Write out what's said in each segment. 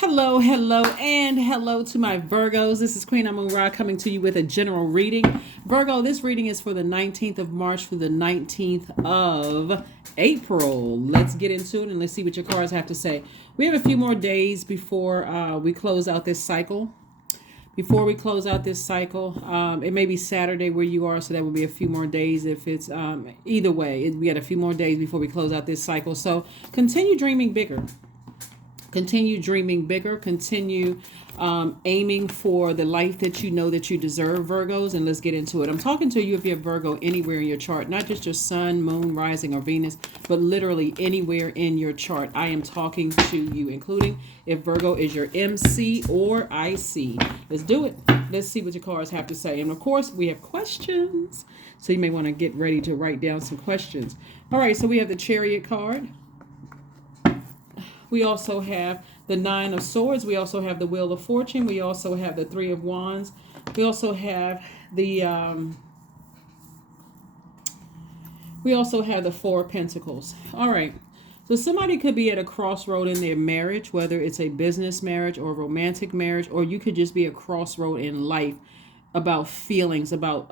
Hello, hello, and hello to my Virgos. This is Queen Amun-Ra coming to you with a general reading. Virgo, this reading is for the 19th of March through the 19th of April. Let's get into it and let's see what your cards have to say. We have a few more days before we close out this cycle. Before we close out this cycle, it may be Saturday where you are, so that will be a few more days. If it's either way, we got a few more days before we close out this cycle. So continue dreaming bigger. Continue dreaming bigger. Continue aiming for the life that you know that you deserve, Virgos. And let's get into it. I'm talking to you if you have Virgo anywhere in your chart, not just your sun, moon, rising, or Venus, but literally anywhere in your chart. I am talking to you, including if Virgo is your MC or IC. Let's do it. Let's see what your cards have to say. And of course, we have questions. So you may want to get ready to write down some questions. All right. So we have the Chariot card. We also have the Nine of Swords. We also have the Wheel of Fortune. We also have the Three of Wands. We also have the Four of Pentacles. All right. So somebody could be at a crossroad in their marriage, whether it's a business marriage or a romantic marriage, or you could just be a crossroad in life about feelings, about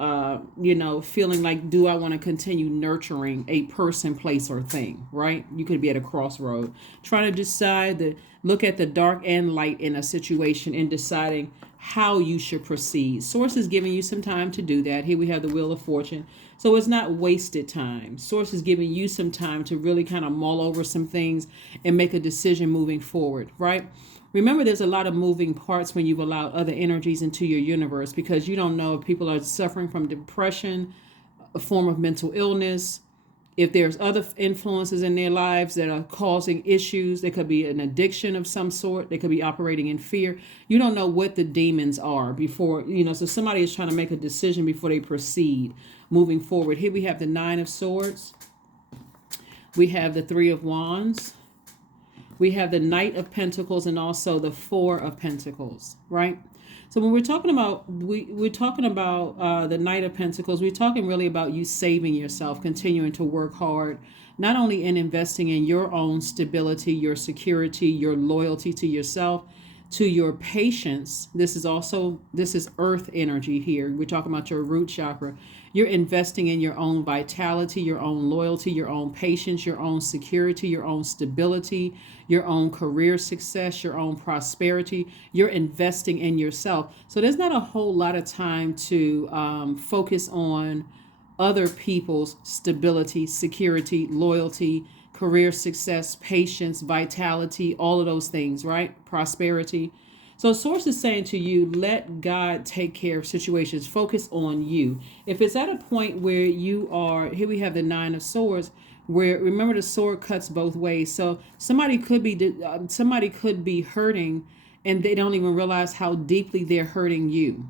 feeling like, do I want to continue nurturing a person, place, or thing, right? You could be at a crossroad trying to decide, look at the dark and light in a situation and deciding how you should proceed. Source is giving you some time to do that. Here we have the Wheel of Fortune. So it's not wasted time. Source is giving you some time to really kind of mull over some things and make a decision moving forward, right? Remember, there's a lot of moving parts when you've allowed other energies into your universe, because you don't know if people are suffering from depression, a form of mental illness, if there's other influences in their lives that are causing issues. There could be an addiction of some sort. They could be operating in fear. You don't know what the demons are before, so somebody is trying to make a decision before they proceed moving forward. Here we have the Nine of Swords. We have the Three of Wands. We have the Knight of Pentacles and also the Four of Pentacles, right? So when we're talking about the Knight of Pentacles, we're talking really about you saving yourself, continuing to work hard, not only in investing in your own stability, your security, your loyalty to yourself, to your patience. This is earth energy here. We're talking about your root chakra. You're investing in your own vitality, your own loyalty, your own patience, your own security, your own stability, your own career success, your own prosperity. You're investing in yourself. So there's not a whole lot of time to focus on other people's stability, security, loyalty, career success, patience, vitality, all of those things, right? Prosperity. So Source is saying to you, let God take care of situations. Focus on you. If it's at a point where you are, here we have the Nine of Swords, where, remember, the sword cuts both ways. So somebody could be hurting and they don't even realize how deeply they're hurting you.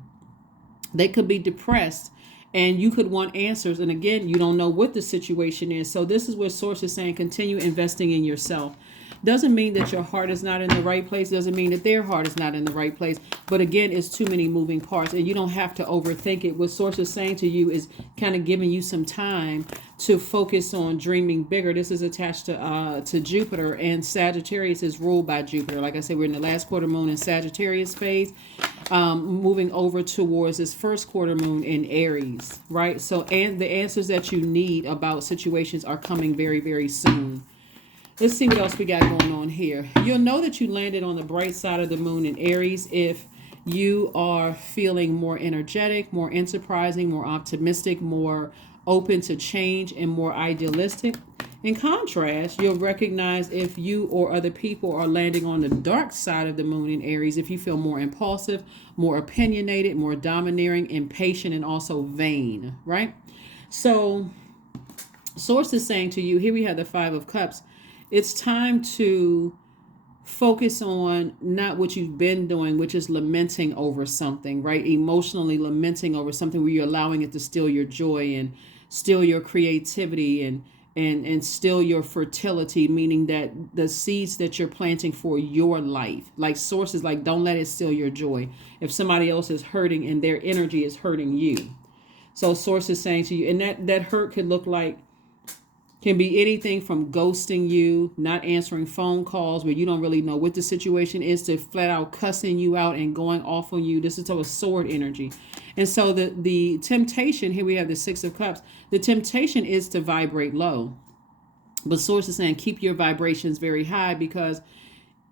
They could be depressed and you could want answers. And again, you don't know what the situation is. So this is where Source is saying, continue investing in yourself. Doesn't mean that your heart is not in the right place. Doesn't mean that their heart is not in the right place. But again, it's too many moving parts and you don't have to overthink it. What Source is saying to you is kind of giving you some time to focus on dreaming bigger. This is attached to Jupiter, and Sagittarius is ruled by Jupiter. Like I said, we're in the last quarter moon in Sagittarius phase, moving over towards this first quarter moon in Aries, right? So, and the answers that you need about situations are coming very, very soon. Let's see what else we got going on here. You'll know that you landed on the bright side of the moon in Aries if you are feeling more energetic, more enterprising, more optimistic, more open to change, and more idealistic. In contrast, you'll recognize if you or other people are landing on the dark side of the moon in Aries, if you feel more impulsive, more opinionated, more domineering, impatient, and also vain, right? So Source is saying to you, here we have the Five of Cups. It's time to focus on not what you've been doing, which is lamenting over something, right? Emotionally lamenting over something where you're allowing it to steal your joy and steal your creativity and steal your fertility, meaning that the seeds that you're planting for your life, like Source is like, don't let it steal your joy. If somebody else is hurting and their energy is hurting you. So Source is saying to you, and that hurt could look like Can be anything from ghosting you, not answering phone calls where you don't really know what the situation is, to flat out cussing you out and going off on you. This is a sword energy. And so the temptation, here we have the Six of Cups. The temptation is to vibrate low. But Source is saying keep your vibrations very high, because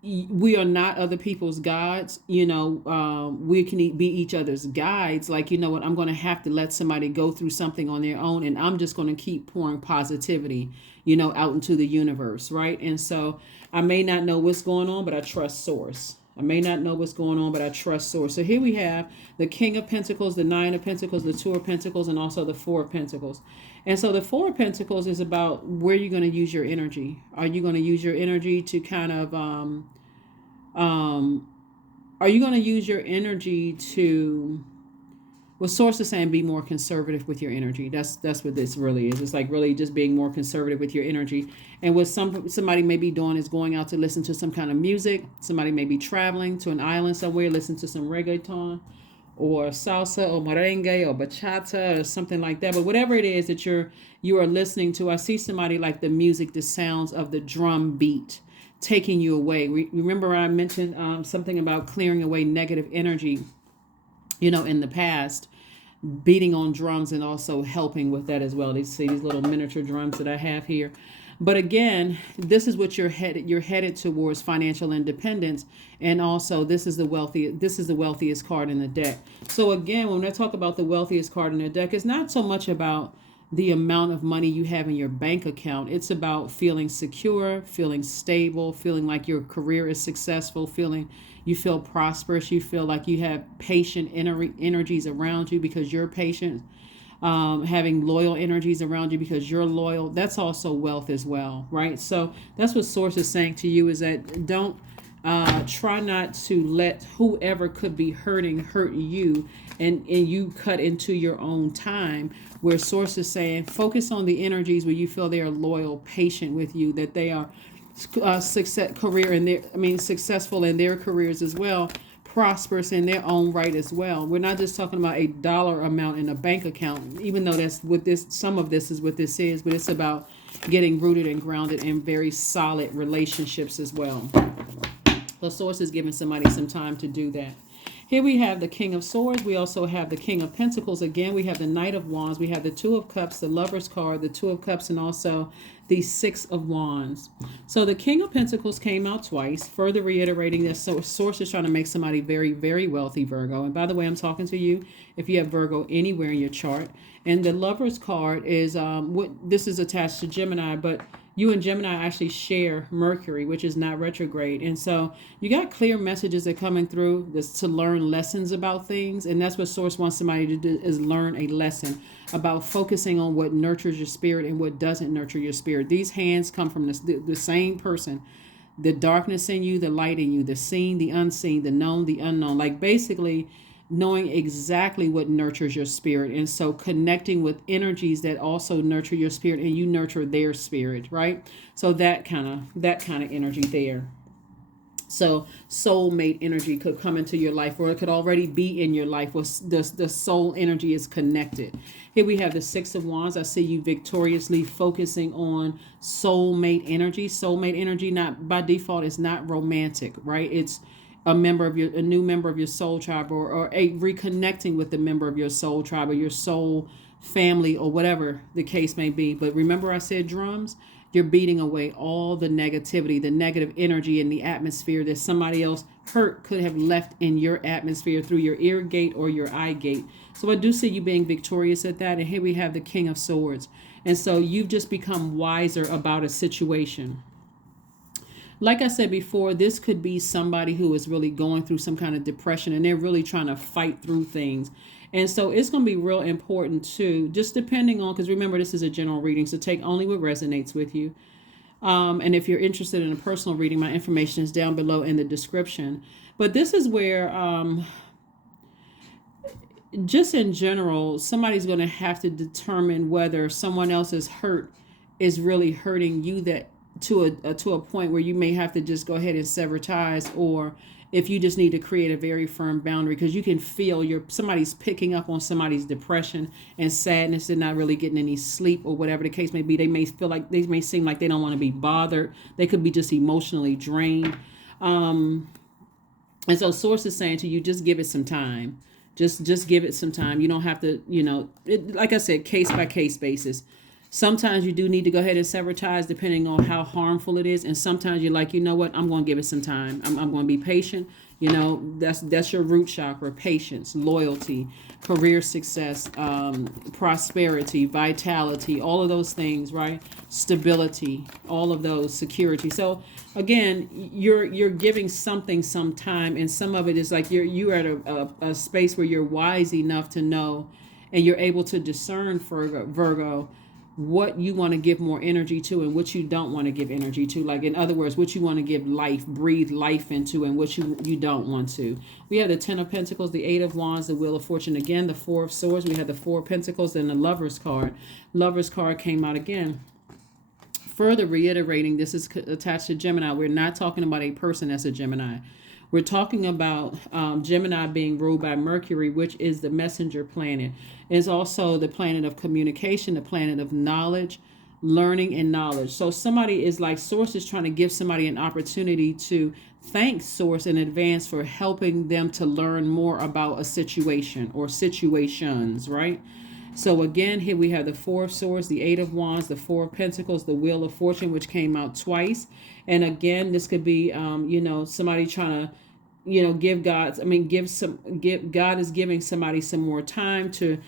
we are not other people's gods. We can be each other's guides. Like, you know what, I'm going to have to let somebody go through something on their own, and I'm just going to keep pouring positivity, out into the universe, right? And so I may not know what's going on, but I trust Source. I may not know what's going on, but I trust Source. So here we have the King of Pentacles, the Nine of Pentacles, the Two of Pentacles, and also the Four of Pentacles. And so the Four of Pentacles is about where you're going to use your energy. Are you going to use your energy to kind of are you going to use your energy to, well, Source is saying be more conservative with your energy. That's what this really is. It's like really just being more conservative with your energy. And what somebody may be doing is going out to listen to some kind of music. Somebody may be traveling to an island somewhere, listen to some reggaeton or salsa or merengue or bachata or something like that. But whatever it is that you are listening to, I see somebody like the music, the sounds of the drum beat taking you away. Remember I mentioned something about clearing away negative energy, in the past, beating on drums and also helping with that as well. You see these little miniature drums that I have here. But again, this is what you're headed towards, financial independence. And also this is the wealthiest card in the deck. So again, when I talk about the wealthiest card in the deck, it's not so much about the amount of money you have in your bank account. It's about feeling secure, feeling stable, feeling like your career is successful, you feel prosperous, you feel like you have patient energies around you because you're patient, having loyal energies around you because you're loyal. That's also wealth as well, right? So that's what Source is saying to you, is that don't try not to let whoever could be hurt you, and you cut into your own time. Where Source is saying focus on the energies where you feel they are loyal, patient with you, that they are successful in their careers as well, prosperous in their own right as well. We're not just talking about a dollar amount in a bank account, even though that's what some of this is what this is, but it's about getting rooted and grounded in very solid relationships as well. The Source is giving somebody some time to do that. Here we have the King of Swords. We also have the King of Pentacles. Again, we have the Knight of Wands. We have the Two of Cups, the Lover's card, the Two of Cups, and also the Six of Wands. So the King of Pentacles came out twice, further reiterating that Source is trying to make somebody very, very wealthy, Virgo. And by the way, I'm talking to you if you have Virgo anywhere in your chart. And the Lover's card is, this is attached to Gemini, but you and Gemini actually share Mercury, which is not retrograde. And so you got clear messages that are coming through this to learn lessons about things. And that's what Source wants somebody to do, is learn a lesson about focusing on what nurtures your spirit and what doesn't nurture your spirit. These hands come from the same person. The darkness in you, the light in you, the seen, the unseen, the known, the unknown. Like basically knowing exactly what nurtures your spirit, and so connecting with energies that also nurture your spirit, and you nurture their spirit, right? So that kind of energy there. So soulmate energy could come into your life, or it could already be in your life where the soul energy is connected. Here we have the Six of Wands. I see you victoriously focusing on soulmate energy. Soulmate energy, not by default, is not romantic, right? It's a new member of your soul tribe, or a reconnecting with the member of your soul tribe or your soul family, or whatever the case may be. But remember I said drums? You're beating away all the negativity, the negative energy in the atmosphere that somebody else hurt could have left in your atmosphere through your ear gate or your eye gate. So I do see you being victorious at that. And here we have the King of Swords. And so you've just become wiser about a situation. Like I said before, this could be somebody who is really going through some kind of depression, and they're really trying to fight through things. And so it's going to be real important too, just depending on, because remember, this is a general reading, so take only what resonates with you. And if you're interested in a personal reading, my information is down below in the description. But this is where, just in general, somebody's going to have to determine whether someone else's hurt is really hurting you, that to a point where you may have to just go ahead and sever ties, or if you just need to create a very firm boundary, because you can feel somebody's picking up on somebody's depression and sadness. They're not really getting any sleep, or whatever the case may be. They may feel like, they may seem like they don't want to be bothered. They could be just emotionally drained. And so source is saying to you, just give it some time. Just give it some time. You don't have to, like I said, case by case basis. Sometimes you do need to go ahead and sever ties depending on how harmful it is. And sometimes you're like, you know what, I'm going to give it some time. I'm going to be patient. That's your root chakra: patience, loyalty, career success, prosperity, vitality, all of those things, right? Stability, all of those, security. So again, you're giving something some time, and some of it is like you're at a space where you're wise enough to know, and you're able to discern, Virgo, what you want to give more energy to and what you don't want to give energy to. Like, in other words, what you want to give life, breathe life into, and what you don't want to. We have the 10 of Pentacles, the 8 of Wands, the Wheel of Fortune again, the 4 of Swords. We have the 4 of Pentacles and the Lover's card. Lover's card came out again. Further reiterating, this is attached to Gemini. We're not talking about a person that's a Gemini. We're talking about Gemini being ruled by Mercury, which is the messenger planet. It's also the planet of communication, the planet of knowledge, learning, and knowledge. So somebody is like, Source is trying to give somebody an opportunity to thank Source in advance for helping them to learn more about a situation or situations, right? So again, here we have the 4 of Swords, the 8 of Wands, the 4 of Pentacles, the Wheel of Fortune, which came out twice. And again, this could be, somebody trying to, God is giving somebody some more time to,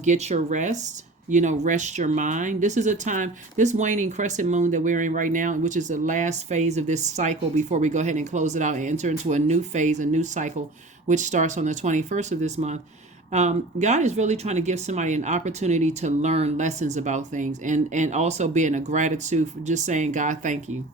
get your rest, rest your mind. This is a time, this waning crescent moon that we're in right now, which is the last phase of this cycle before we go ahead and close it out and enter into a new phase, a new cycle, which starts on the 21st of this month. God is really trying to give somebody an opportunity to learn lessons about things, and also be in a gratitude for just saying, God, thank you.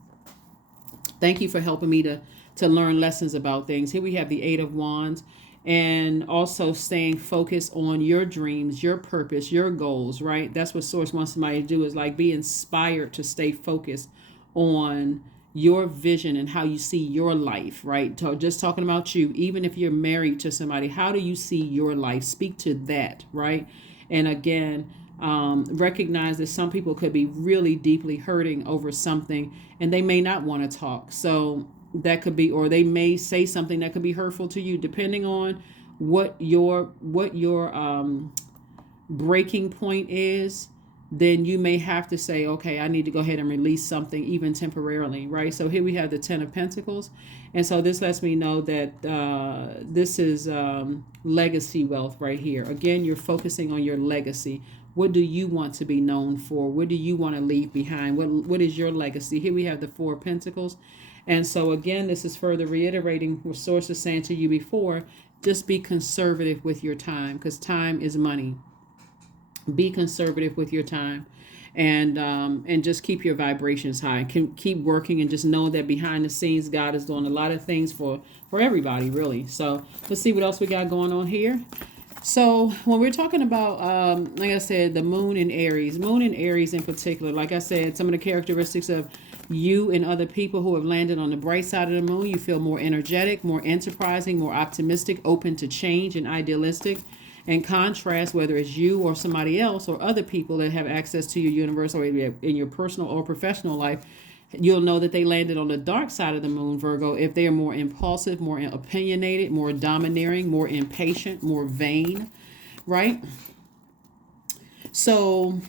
Thank you for helping me to learn lessons about things. Here we have the 8 of Wands, and also staying focused on your dreams, your purpose, your goals, right? That's what Source wants somebody to do, is like be inspired to stay focused on your vision and how you see your life, right? Just talking about you, even if you're married to somebody, how do you see your life? Speak to that, right? And again, recognize that some people could be really deeply hurting over something, and they may not want to talk. So that could be, or they may say something that could be hurtful to you, depending on what your breaking point is. Then you may have to say, okay, I need to go ahead and release something, even temporarily, right? So here we have the 10 of Pentacles. And so this lets me know that this is legacy wealth right here. Again, you're focusing on your legacy. What do you want to be known for? What do you want to leave behind? What is your legacy? Here we have the 4 of Pentacles. And so again, this is further reiterating what Source is saying to you before. Just be conservative with your time, because time is money. Be conservative with your time, and just keep your vibrations high. Keep working, and just know that behind the scenes, God is doing a lot of things for everybody, really. So let's see what else we got going on here. So when we're talking about, like I said, the moon in Aries in particular, like I said, some of the characteristics of you and other people who have landed on the bright side of the moon: you feel more energetic, more enterprising, more optimistic, open to change, and idealistic. In contrast, whether it's you or somebody else or other people that have access to your universe, or in your personal or professional life, you'll know that they landed on the dark side of the moon, Virgo, if they are more impulsive, more opinionated, more domineering, more impatient, more vain, right? So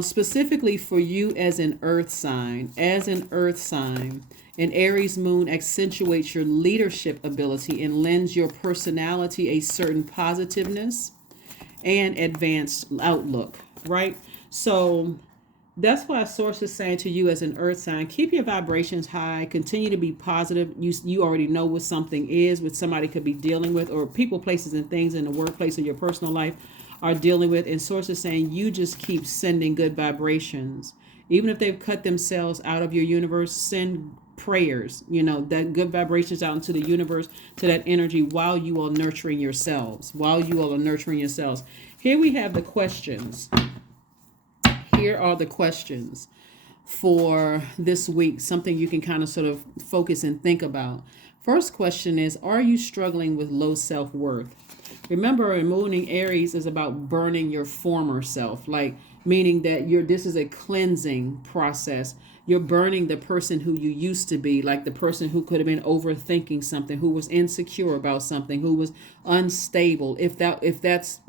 specifically for you as an earth sign, an Aries moon accentuates your leadership ability and lends your personality a certain positiveness and advanced outlook, right? So that's why Source is saying to you as an earth sign, keep your vibrations high, continue to be positive. You already know what something is, what somebody could be dealing with, or people, places, and things in the workplace or your personal life are dealing with. And Source is saying you just keep sending good vibrations. Even if they've cut themselves out of your universe, send prayers, that good vibrations out into the universe, to that energy, while you are nurturing yourselves. Here we have the questions. Here are the questions. for this week, something you can kind of sort of focus and think about. First question is, are you struggling with low self-worth? Remember, a moon in Aries is about burning your former self, like meaning that this is a cleansing process. You're burning the person who you used to be, like the person who could have been overthinking something, who was insecure about something, who was unstable. If that's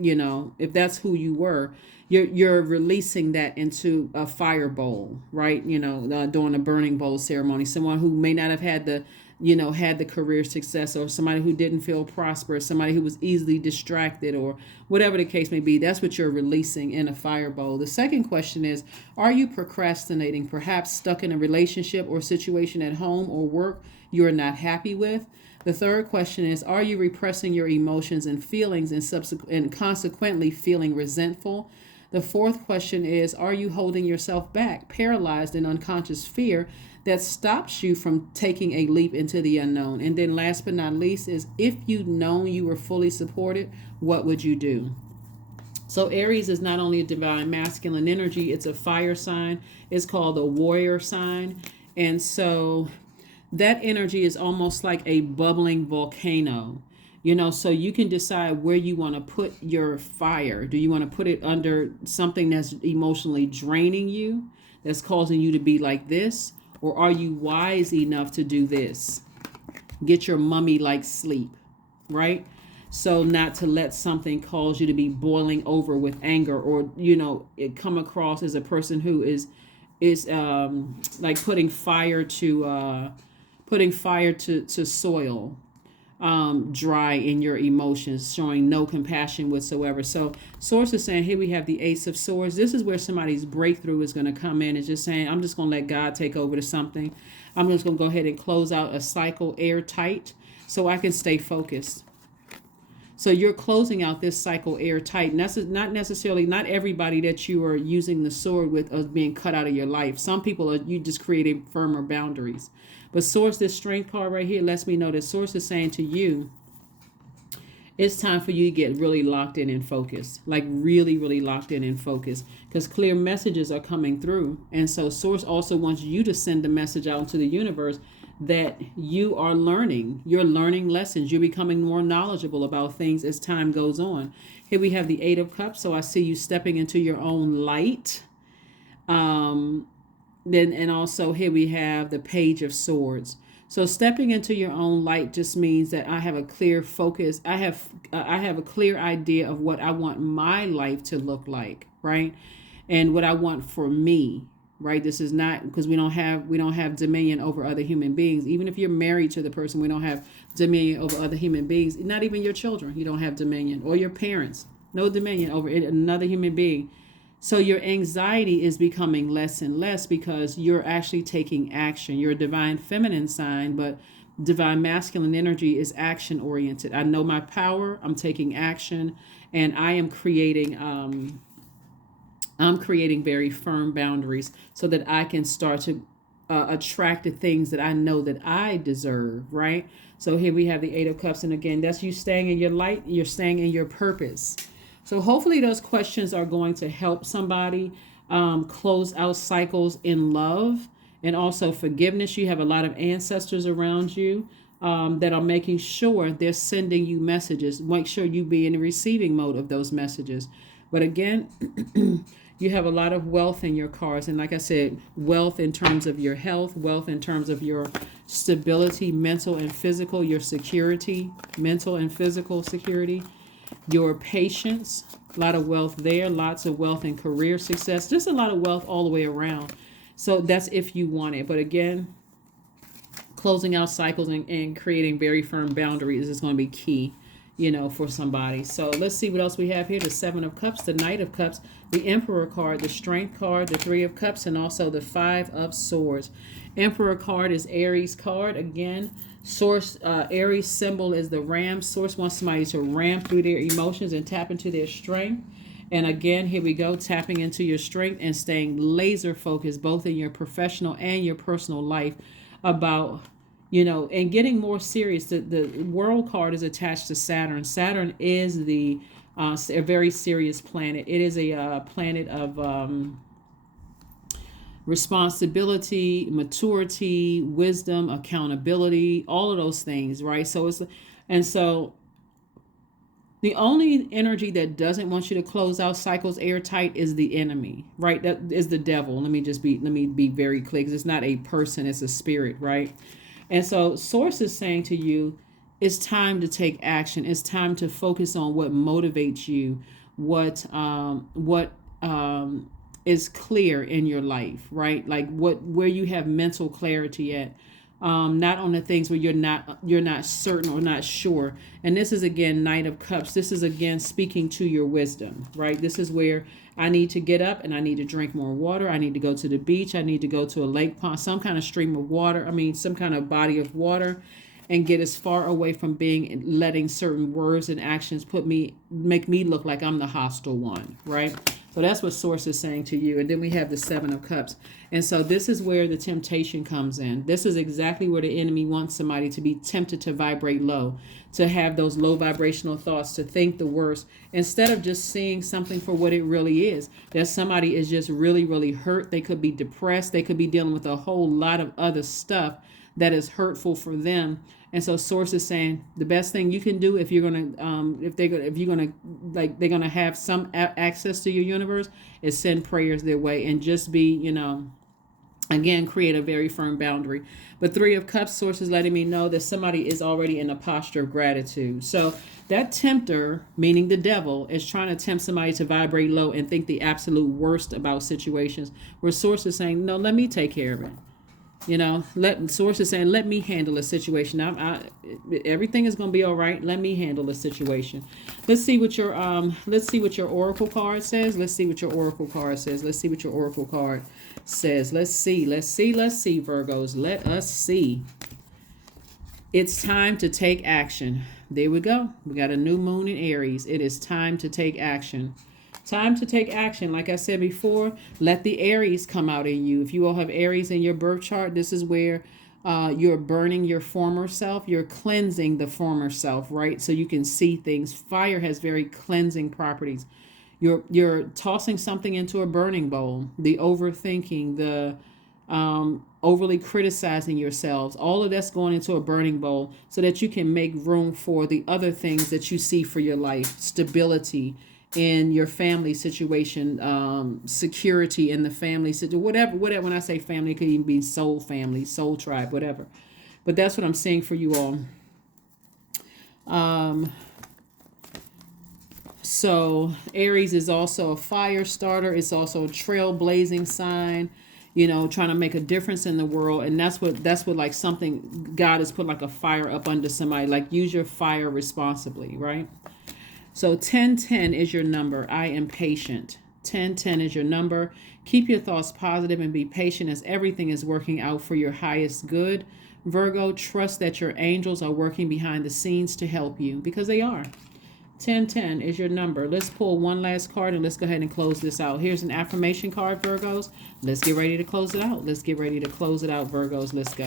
who you were, you're releasing that into a fire bowl, right? During a burning bowl ceremony. Someone who may not have had the career success, or somebody who didn't feel prosperous, somebody who was easily distracted, or whatever the case may be. That's what you're releasing in a fire bowl. The second question is, are you procrastinating, perhaps stuck in a relationship or situation at home or work you're not happy with? The third question is, are you repressing your emotions and feelings and consequently feeling resentful? The fourth question is, are you holding yourself back, paralyzed in unconscious fear that stops you from taking a leap into the unknown? And then last but not least is, if you'd known you were fully supported, what would you do? So Aries is not only a divine masculine energy, it's a fire sign. It's called the warrior sign. And so that energy is almost like a bubbling volcano. So you can decide where you want to put your fire. Do you want to put it under something that's emotionally draining you, that's causing you to be like this? Or are you wise enough to do this? Get your mummy-like sleep, right? So not to let something cause you to be boiling over with anger, or, it come across as a person who is like putting fire to soil, dry in your emotions, showing no compassion whatsoever. So Source is saying, here we have the Ace of Swords. This is where somebody's breakthrough is going to come in. It's just saying, I'm just going to let God take over to something. I'm just going to go ahead and close out a cycle airtight so I can stay focused. So you're closing out this cycle airtight. And that's not everybody that you are using the sword with is being cut out of your life. Some people you just creating firmer boundaries. But Source, this strength card right here lets me know that Source is saying to you, it's time for you to get really locked in and focused, like really, really locked in and focused, because clear messages are coming through. And so Source also wants you to send a message out into the universe that you are learning. You're learning lessons. You're becoming more knowledgeable about things as time goes on. Here we have the Eight of Cups. So I see you stepping into your own light. And also here we have the Page of Swords. So stepping into your own light just means that I have a clear focus. I have a clear idea of what I want my life to look like, right? And what I want for me, right? This is not because we don't have dominion over other human beings. Even if you're married to the person, we don't have dominion over other human beings. Not even your children, you don't have dominion, or your parents, no dominion over another human being. So your anxiety is becoming less and less because you're actually taking action. You're a divine feminine sign, but divine masculine energy is action oriented. I know my power, I'm taking action, and I am creating very firm boundaries so that I can start to attract the things that I know that I deserve, right? So here we have the Eight of Cups, and again, that's you staying in your light, you're staying in your purpose. So hopefully those questions are going to help somebody close out cycles in love and also forgiveness. You have a lot of ancestors around you that are making sure they're sending you messages. Make sure you be in the receiving mode of those messages. But again, you have a lot of wealth in your cards. And like I said, wealth in terms of your health, wealth in terms of your stability, mental and physical, your security, mental and physical security. Your patience, a lot of wealth there, lots of wealth and career success, just a lot of wealth all the way around. So that's if you want it. But again, closing out cycles and creating very firm boundaries is going to be key, for somebody. So let's see what else we have here. The Seven of Cups, the Knight of Cups, the Emperor card, the Strength card, the Three of Cups, and also the Five of Swords. Emperor card is Aries card. Again, Source, Aries symbol is the ram. Source wants somebody to ram through their emotions and tap into their strength. And again, here we go, tapping into your strength and staying laser focused, both in your professional and your personal life, about, and getting more serious. The World card is attached to Saturn. Saturn is a very serious planet. It is a planet of responsibility, maturity, wisdom, accountability, all of those things, right? So the only energy that doesn't want you to close out cycles airtight is the enemy, right? That is the devil. Let me be very clear, because it's not a person, it's a spirit, right? And so source is saying to you, it's time to take action. It's time to focus on what motivates you, what is clear in your life, right? Like where you have mental clarity at. Not on the things where you're not certain or not sure. And this is again Knight of Cups. This is again speaking to your wisdom, right? This is where I need to get up and I need to drink more water. I need to go to the beach. I need to go to a lake, pond, some kind of stream of water. Some kind of body of water, and get as far away from letting certain words and actions make me look like I'm the hostile one, right? So that's what source is saying to you. And then we have the Seven of Cups. And so this is where the temptation comes in. This is exactly where the enemy wants somebody to be tempted to vibrate low, to have those low vibrational thoughts, to think the worst, instead of just seeing something for what it really is. That somebody is just really, really hurt. They could be depressed. They could be dealing with a whole lot of other stuff that is hurtful for them. And so source is saying the best thing you can do, if you're gonna have some access to your universe, is send prayers their way and just be, again, create a very firm boundary. But Three of Cups, source is letting me know that somebody is already in a posture of gratitude. So that tempter, meaning the devil, is trying to tempt somebody to vibrate low and think the absolute worst about situations, where source is saying, no, let me take care of it. Source is saying, let me handle a situation. Everything is going to be all right. Let me handle a situation. Let's see what your oracle card says. Let's see what your oracle card says. Let's see, Virgos. Let us see. It's time to take action. There we go. We got a new moon in Aries. It is time to take action. Time to take action. Like I said before, let the Aries come out in you. If you all have Aries in your birth chart, this is where you're burning your former self. You're cleansing the former self, right? So you can see things. Fire has very cleansing properties. You're tossing something into a burning bowl. The overthinking, the overly criticizing yourselves, all of that's going into a burning bowl so that you can make room for the other things that you see for your life. Stability in your family situation, security in the family situation, whatever. When I say family, it could even be soul family, soul tribe, whatever. But that's what I'm saying for you all. So Aries is also a fire starter. It's also a trailblazing sign, trying to make a difference in the world. And that's what like something God has put like a fire up under somebody, like use your fire responsibly, right? So 1010 is your number. I am patient. 1010 is your number. Keep your thoughts positive and be patient as everything is working out for your highest good. Virgo, trust that your angels are working behind the scenes to help you, because they are. 1010 is your number. Let's pull one last card and let's go ahead and close this out. Here's an affirmation card, Virgos. Let's get ready to close it out. Virgos. Let's go.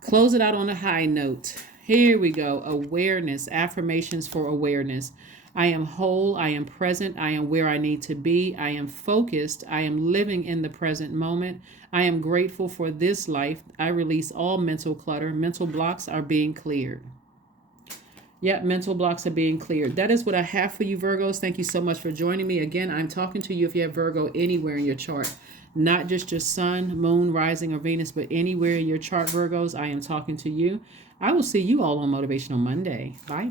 Close it out on a high note. Here we go. Awareness. Affirmations for awareness. I am whole. I am present. I am where I need to be. I am focused. I am living in the present moment. I am grateful for this life. I release all mental clutter. Mental blocks are being cleared. Yep, mental blocks are being cleared. That is what I have for you, Virgos. Thank you so much for joining me. Again, I'm talking to you if you have Virgo anywhere in your chart. Not just your sun, moon, rising, or Venus, but anywhere in your chart, Virgos. I am talking to you. I will see you all on Motivational Monday. Bye.